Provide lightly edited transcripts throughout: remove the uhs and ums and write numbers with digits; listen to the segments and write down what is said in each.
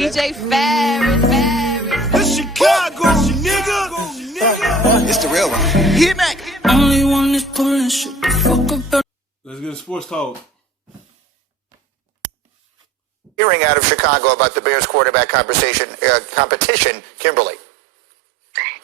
DJ Ferris. It's Chicago, nigga. It's the real one. Hit me. Only one is pulling shit the fuck up. Let's get a sports talk. Hearing out of Chicago about the Bears quarterback competition, Kimberly.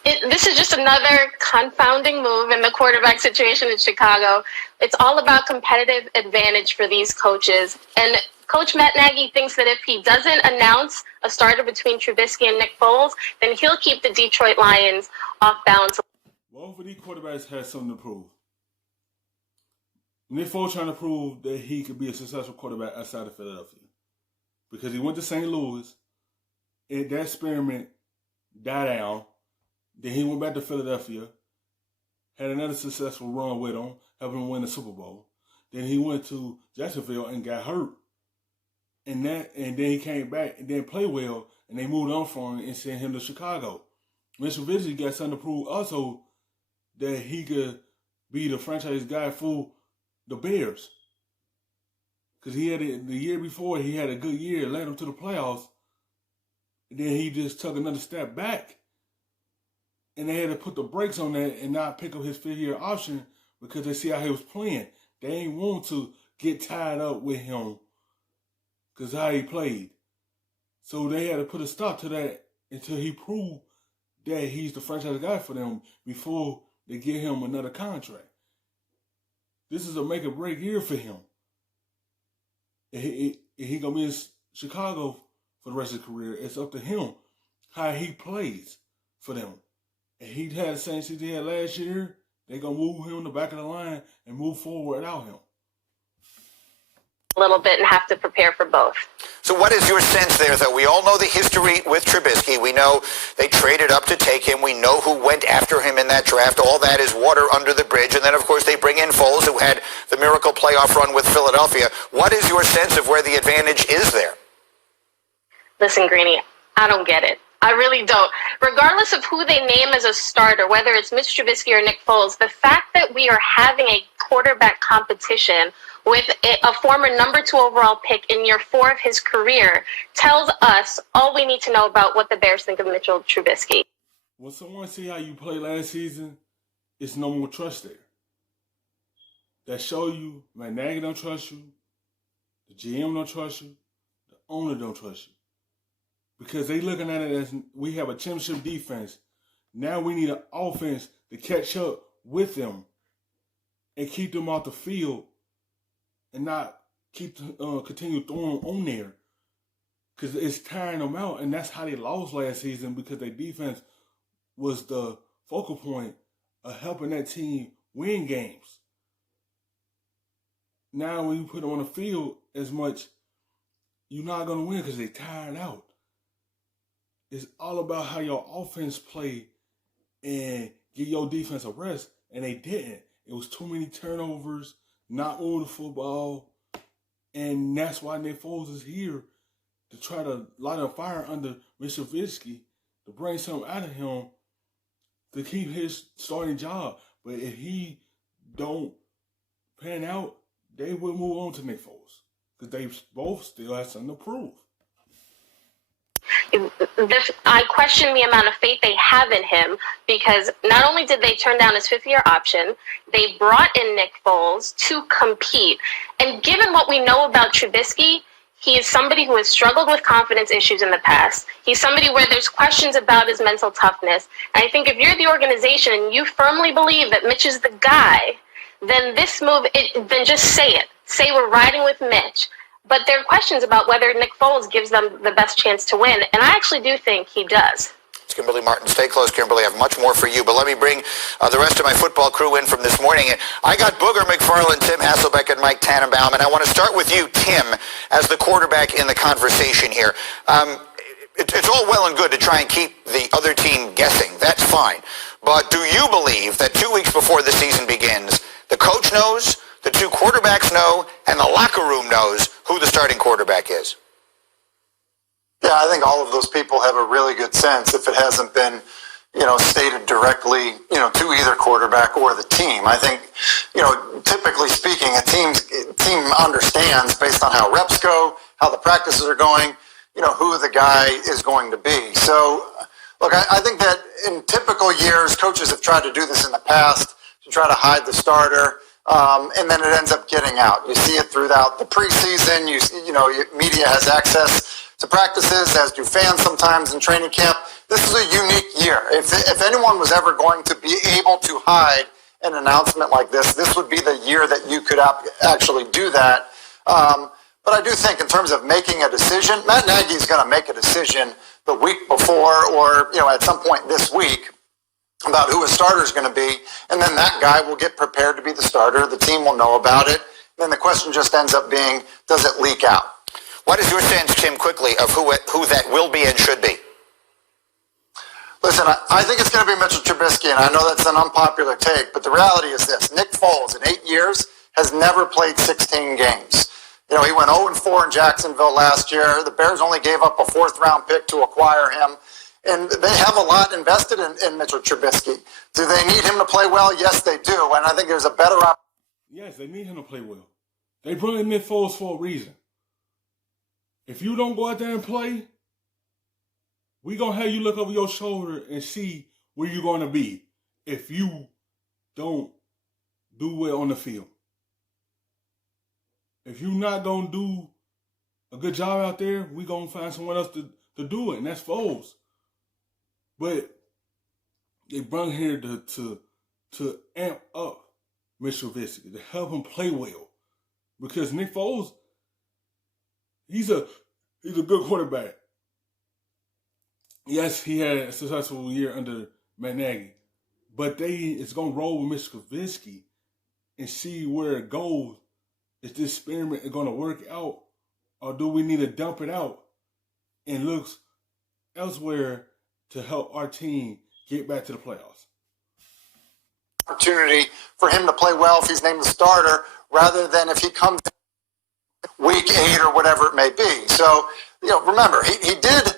This is just another confounding move in the quarterback situation in Chicago. It's all about competitive advantage for these coaches. And Coach Matt Nagy thinks that if he doesn't announce a starter between Trubisky and Nick Foles, then he'll keep the Detroit Lions off balance. Both of these quarterbacks had something to prove. Nick Foles trying to prove that he could be a successful quarterback outside of Philadelphia. Because he went to St. Louis, and that experiment died down. Then he went back to Philadelphia, had another successful run with him, helping him win the Super Bowl. Then he went to Jacksonville and got hurt. And then he came back and didn't play well, and they moved on from him and sent him to Chicago. Mr.Reaction got something to prove also that he could be the franchise guy for the Bears. Because he had it the year before, he had a good year, led them to the playoffs. And then he just took another step back. And they had to put the brakes on that and not pick up his fifth-year option because they see how he was playing. They ain't want to get tied up with him because how he played. So they had to put a stop to that until he proved that he's the franchise guy for them before they give him another contract. This is a make-or-break year for him. He going to be in Chicago for the rest of his career. It's up to him how he plays for them. And he had the same season he had last year. They're going to move him in the back of the line and move forward without him. A little bit and have to prepare for both. So what is your sense there, though? We all know the history with Trubisky. We know they traded up to take him. We know who went after him in that draft. All that is water under the bridge. And then, of course, they bring in Foles, who had the miracle playoff run with Philadelphia. What is your sense of where the advantage is there? Listen, Greeny, I don't get it. I really don't. Regardless of who they name as a starter, whether it's Mitch Trubisky or Nick Foles, the fact that we are having a quarterback competition with a former number 2 overall pick in year 4 of his career tells us all we need to know about what the Bears think of Mitchell Trubisky. When someone see how you played last season, it's no more trust there. That show you, Matt Nagy don't trust you, the GM don't trust you, the owner don't trust you. Because they looking at it as we have a championship defense. Now we need an offense to catch up with them and keep them off the field and not continue throwing them on there. Because it's tiring them out. And that's how they lost last season, because their defense was the focal point of helping that team win games. Now when you put them on the field as much, you're not going to win because they're tired out. It's all about how your offense play and give your defense a rest, and they didn't. It was too many turnovers, not moving the football, and that's why Nick Foles is here to try to light a fire under Mr. Trubisky, to bring something out of him to keep his starting job. But if he don't pan out, they will move on to Nick Foles because they both still have something to prove. I question the amount of faith they have in him, because not only did they turn down his 5th-year option, they brought in Nick Foles to compete. And given what we know about Trubisky, he is somebody who has struggled with confidence issues in the past. He's somebody where there's questions about his mental toughness. And I think if you're the organization and you firmly believe that Mitch is the guy, then this move, then just say it. Say we're riding with Mitch. But there are questions about whether Nick Foles gives them the best chance to win, and I actually do think he does. It's Kimberly Martin. Stay close, Kimberly. I have much more for you. But let me bring the rest of my football crew in from this morning. I got Booger McFarland, Tim Hasselbeck, and Mike Tannenbaum. And I want to start with you, Tim, as the quarterback in the conversation here. It's all well and good to try and keep the other team guessing. That's fine. But do you believe that 2 weeks before the season begins, the coach knows, the 2 quarterbacks know, and the locker room knows who the starting quarterback is? Yeah, I think all of those people have a really good sense if it hasn't been, stated directly, to either quarterback or the team. I think, typically speaking, a team understands based on how reps go, how the practices are going, who the guy is going to be. So, look, I think that in typical years, coaches have tried to do this in the past to try to hide the starter, and then it ends up getting out. You see it throughout the preseason. Media has access to practices, as do fans sometimes in training camp. This is a unique year. If anyone was ever going to be able to hide an announcement like this would be the year that you could actually do that. But I do think in terms of making a decision, Matt Nagy is going to make a decision the week before or, at some point this week about who his starter is going to be. And then that guy will get prepared to be the starter. The team will know about it. And then the question just ends up being, does it leak out? What is your sense, Tim, quickly, of who that will be and should be? Listen, I think it's going to be Mitchell Trubisky, and I know that's an unpopular take, but the reality is this. Nick Foles, in 8 years, has never played 16 games. He went 0-4 in Jacksonville last year. The Bears only gave up a 4th-round pick to acquire him. And they have a lot invested in Mitchell Trubisky. Do they need him to play well? Yes, they do. And I think there's a better opportunity. Yes, they need him to play well. They brought in Nick Foles for a reason. If you don't go out there and play, we're going to have you look over your shoulder and see where you're going to be if you don't do well on the field. If you're not going to do a good job out there, we're going to find someone else to do it, and that's Foles. But they brought here to amp up Mr. Trubisky, to help him play well. Because Nick Foles, he's a good quarterback. Yes, he had a successful year under Matt Nagy. But it's going to roll with Mr. Trubisky and see where it goes. Is this experiment going to work out? Or do we need to dump it out and look elsewhere to help our team get back to the playoffs? Opportunity for him to play well if he's named the starter rather than if he comes in week 8 or whatever it may be. So, remember, he did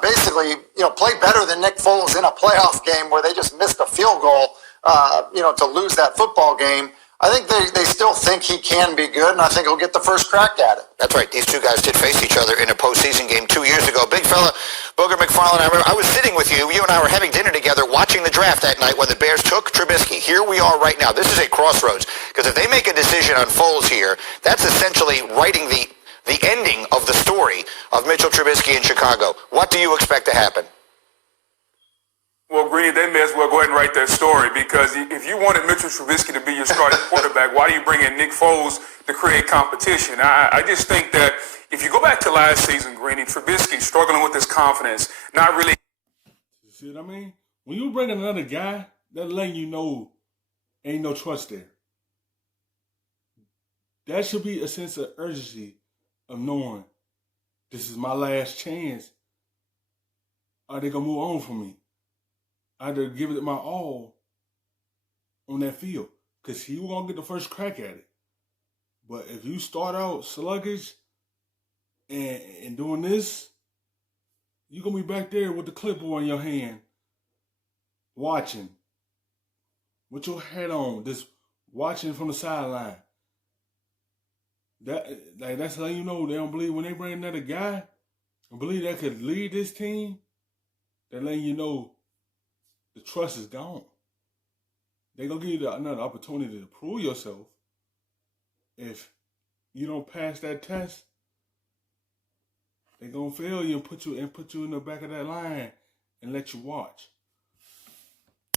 basically, play better than Nick Foles in a playoff game where they just missed a field goal, to lose that football game. I think they still think he can be good, and I think he'll get the first crack at it. That's right. These two guys did face each other in a postseason game 2 years ago. Big fella, Booger McFarland, I was sitting with you. You and I were having dinner together watching the draft that night when the Bears took Trubisky. Here we are right now. This is a crossroads, because if they make a decision on Foles here, that's essentially writing the ending of the story of Mitchell Trubisky in Chicago. What do you expect to happen? Well, Greeny, they may as well go ahead and write that story, because if you wanted Mitchell Trubisky to be your starting quarterback, why do you bring in Nick Foles to create competition? I just think that if you go back to last season, Greeny, Trubisky struggling with his confidence, not really. You see what I mean? When you bring another guy, that's letting you know ain't no trust there. That should be a sense of urgency of knowing this is my last chance. Are they going to move on from me? I had to give it my all on that field, because he was going to get the first crack at it. But if you start out sluggish and doing this, you're going to be back there with the clipboard in your hand, watching, with your head on, just watching from the sideline. That's how you know they don't believe when they bring another guy and believe that could lead this team. They're letting you know the trust is gone. They're going to give you another opportunity to prove yourself. If you don't pass that test, they're going to fail you and put you in the back of that line and let you watch.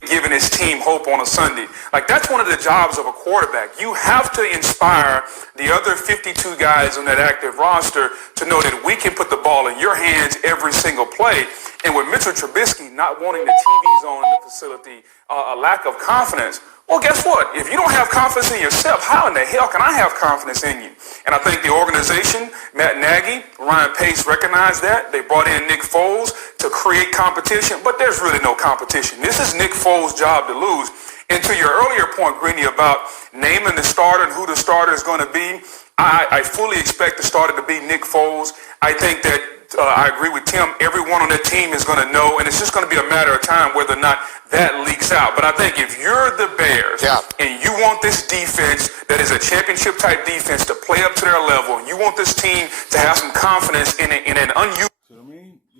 Giving his team hope on a Sunday. Like, that's one of the jobs of a quarterback. You have to inspire the other 52 guys on that active roster to know that we can put the ball in your hands every single play. And with Mitchell Trubisky not wanting the TV zone in the facility, a lack of confidence, well, guess what? If you don't have confidence in yourself, how in the hell can I have confidence in you? And I think the organization, Matt Nagy, Ryan Pace recognized that. They brought in Nick Foles to create competition, but there's really no competition. This is Nick Foles' job to lose. And to your earlier point, Greeny, about naming the starter and who the starter is going to be, I fully expect the starter to be Nick Foles. I think that I agree with Tim. Everyone on that team is going to know, and it's just going to be a matter of time whether or not that leaks out. But I think if you're the Bears and you want this defense that is a championship-type defense to play up to their level, and you want this team to have some confidence in an unusual...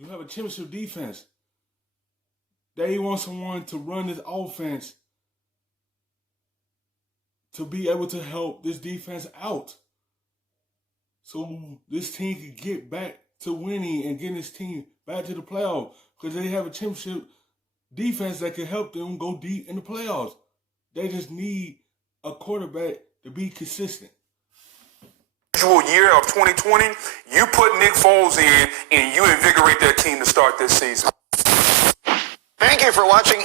have a championship defense. They want someone to run this offense to be able to help this defense out. So this team can get back to winning and getting this team back to the playoffs because they have a championship defense that can help them go deep in the playoffs. They just need a quarterback to be consistent. Year of 2020, you put Nick Foles in and you invigorate that team to start this season. Thank you for watching.